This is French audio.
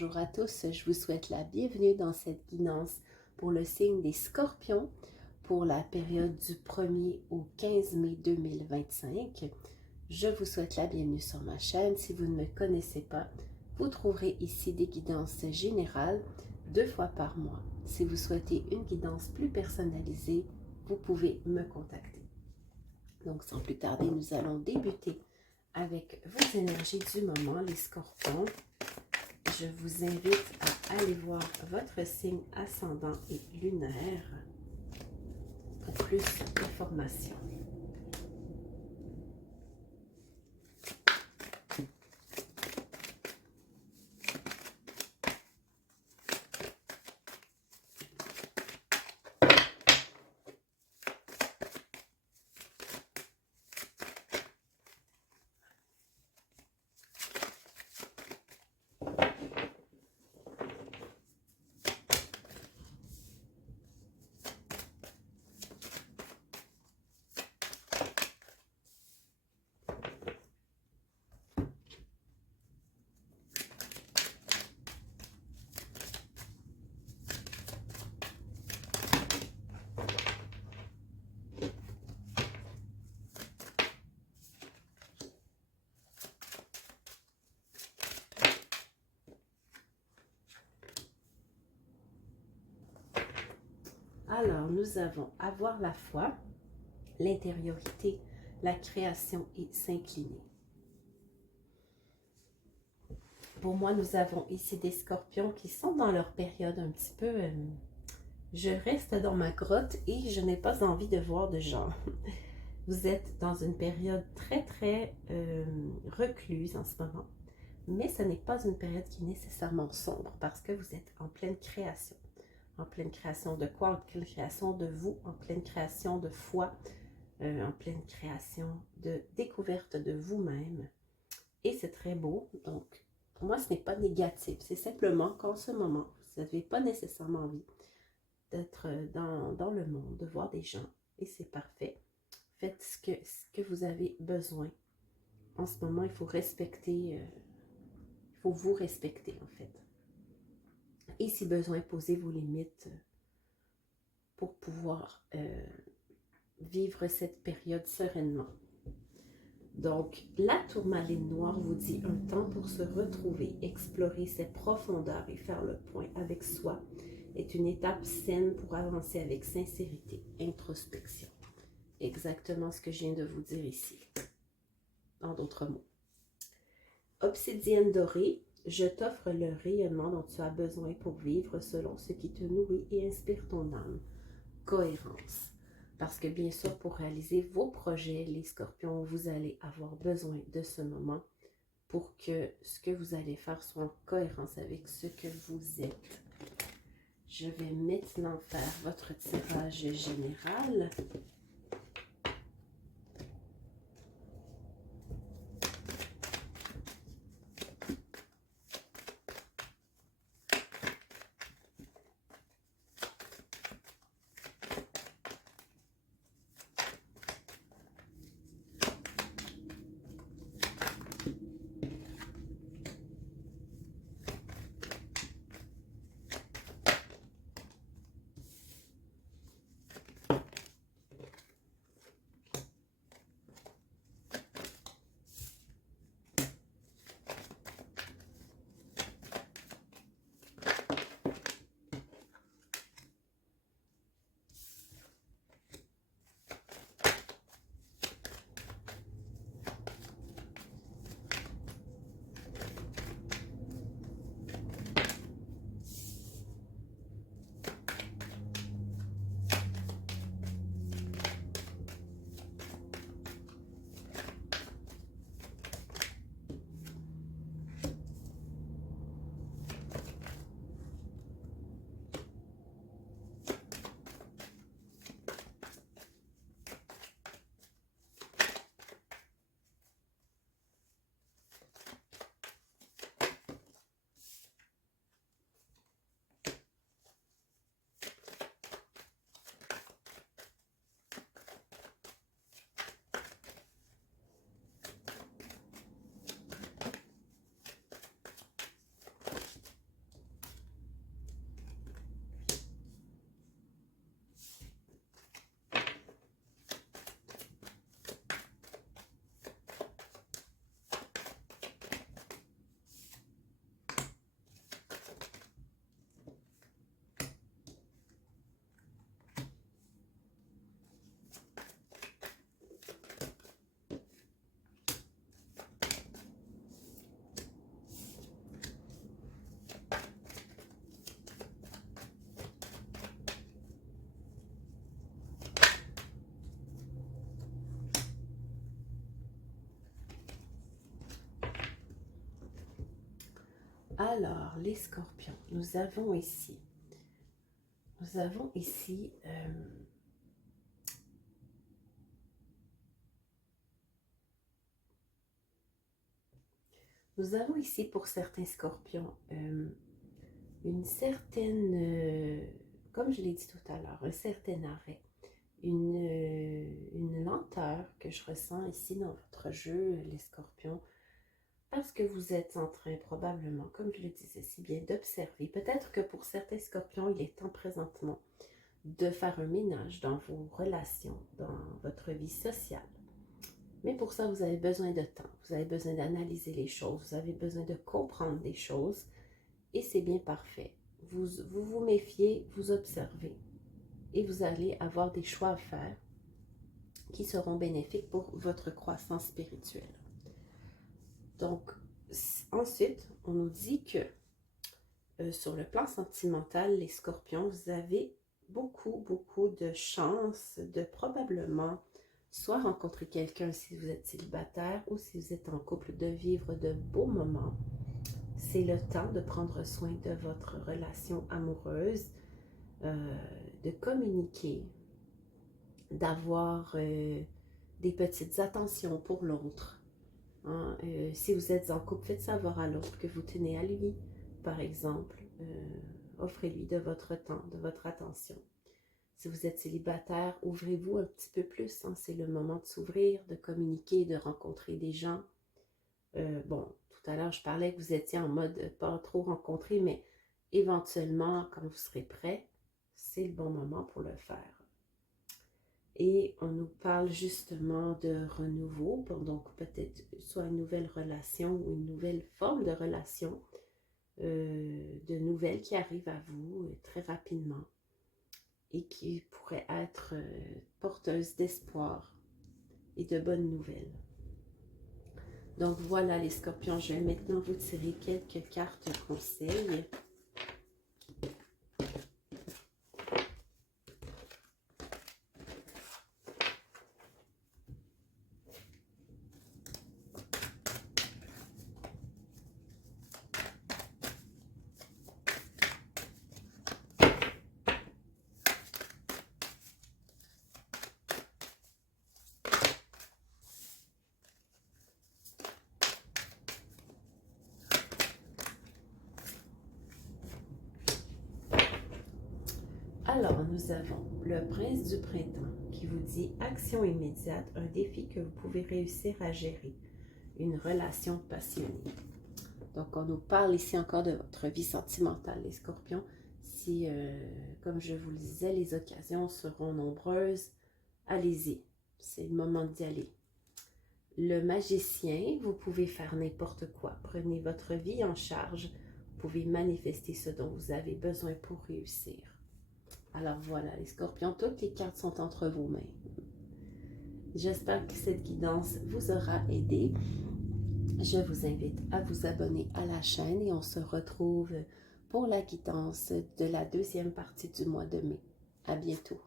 bonjour à tous, je vous souhaite la bienvenue dans cette guidance pour le signe des Scorpions pour la période du 1er au 15 mai 2025. Je vous souhaite la bienvenue sur ma chaîne. Si vous ne me connaissez pas, vous trouverez ici des guidances générales 2 fois par mois. Si vous souhaitez une guidance plus personnalisée, vous pouvez me contacter. Donc sans plus tarder, nous allons débuter avec vos énergies du moment, les Scorpions. Je vous invite à aller voir votre signe ascendant et lunaire pour plus d'informations. Alors, nous avons avoir la foi, l'intériorité, la création et s'incliner. Pour moi, nous avons ici des Scorpions qui sont dans leur période un petit peu... je reste dans ma grotte et je n'ai pas envie de voir de gens. Vous êtes dans une période très recluse en ce moment. Mais ce n'est pas une période qui est nécessairement sombre parce que vous êtes en pleine création. En pleine création de quoi? En pleine création de vous, en pleine création de foi, en pleine création de découverte de vous-même. Et c'est très beau. Donc, pour moi, ce n'est pas négatif. C'est simplement qu'en ce moment, vous n'avez pas nécessairement envie d'être dans le monde, de voir des gens. Et c'est parfait. Faites ce que vous avez besoin. En ce moment, il faut respecter, il faut vous respecter en fait. Et si besoin, posez vos limites pour pouvoir vivre cette période sereinement. Donc, la tourmaline noire vous dit un temps pour se retrouver, explorer ses profondeurs et faire le point avec soi est une étape saine pour avancer avec sincérité, introspection. Exactement ce que je viens de vous dire ici, en d'autres mots. Obsidienne dorée, je t'offre le rayonnement dont tu as besoin pour vivre selon ce qui te nourrit et inspire ton âme. Cohérence. Parce que bien sûr, pour réaliser vos projets, les Scorpions, vous allez avoir besoin de ce moment pour que ce que vous allez faire soit en cohérence avec ce que vous êtes. Je vais maintenant faire votre tirage général. Alors, les scorpions, nous avons ici, pour certains scorpions une certaine, comme je l'ai dit tout à l'heure, un certain arrêt, une lenteur que je ressens ici dans votre jeu, les scorpions, parce que vous êtes en train probablement, comme je le disais si bien, d'observer. Peut-être que pour certains scorpions, il est temps présentement de faire un ménage dans vos relations, dans votre vie sociale. Mais pour ça, vous avez besoin de temps, vous avez besoin d'analyser les choses, vous avez besoin de comprendre des choses, et c'est bien parfait. Vous méfiez, vous observez, et vous allez avoir des choix à faire qui seront bénéfiques pour votre croissance spirituelle. Donc, ensuite, on nous dit que sur le plan sentimental, les scorpions, vous avez beaucoup de chances de probablement soit rencontrer quelqu'un si vous êtes célibataire ou si vous êtes en couple, de vivre de beaux moments. C'est le temps de prendre soin de votre relation amoureuse, de communiquer, d'avoir des petites attentions pour l'autre. Hein? Si vous êtes en couple, faites savoir à l'autre que vous tenez à lui, par exemple. Offrez-lui de votre temps, de votre attention. Si vous êtes célibataire, ouvrez-vous un petit peu plus. Hein? C'est le moment de s'ouvrir, de communiquer, de rencontrer des gens. Bon, tout à l'heure, je parlais que vous étiez en mode pas trop rencontré, mais éventuellement, quand vous serez prêt, c'est le bon moment pour le faire. Et on nous parle justement de renouveau, donc peut-être soit une nouvelle relation ou une nouvelle forme de relation, de nouvelles qui arrivent à vous très rapidement et qui pourraient être porteuses d'espoir et de bonnes nouvelles. Donc voilà les scorpions, je vais maintenant vous tirer quelques cartes conseils. Alors, nous avons le prince du printemps qui vous dit action immédiate, un défi que vous pouvez réussir à gérer, une relation passionnée. Donc, on nous parle ici encore de votre vie sentimentale, les scorpions. Si, comme je vous le disais, les occasions seront nombreuses, allez-y, c'est le moment d'y aller. Le magicien, vous pouvez faire n'importe quoi. Prenez votre vie en charge, vous pouvez manifester ce dont vous avez besoin pour réussir. Alors voilà, les scorpions, toutes les cartes sont entre vos mains. J'espère que cette guidance vous aura aidé. Je vous invite à vous abonner à la chaîne et on se retrouve pour la guidance de la deuxième partie du mois de mai. À bientôt.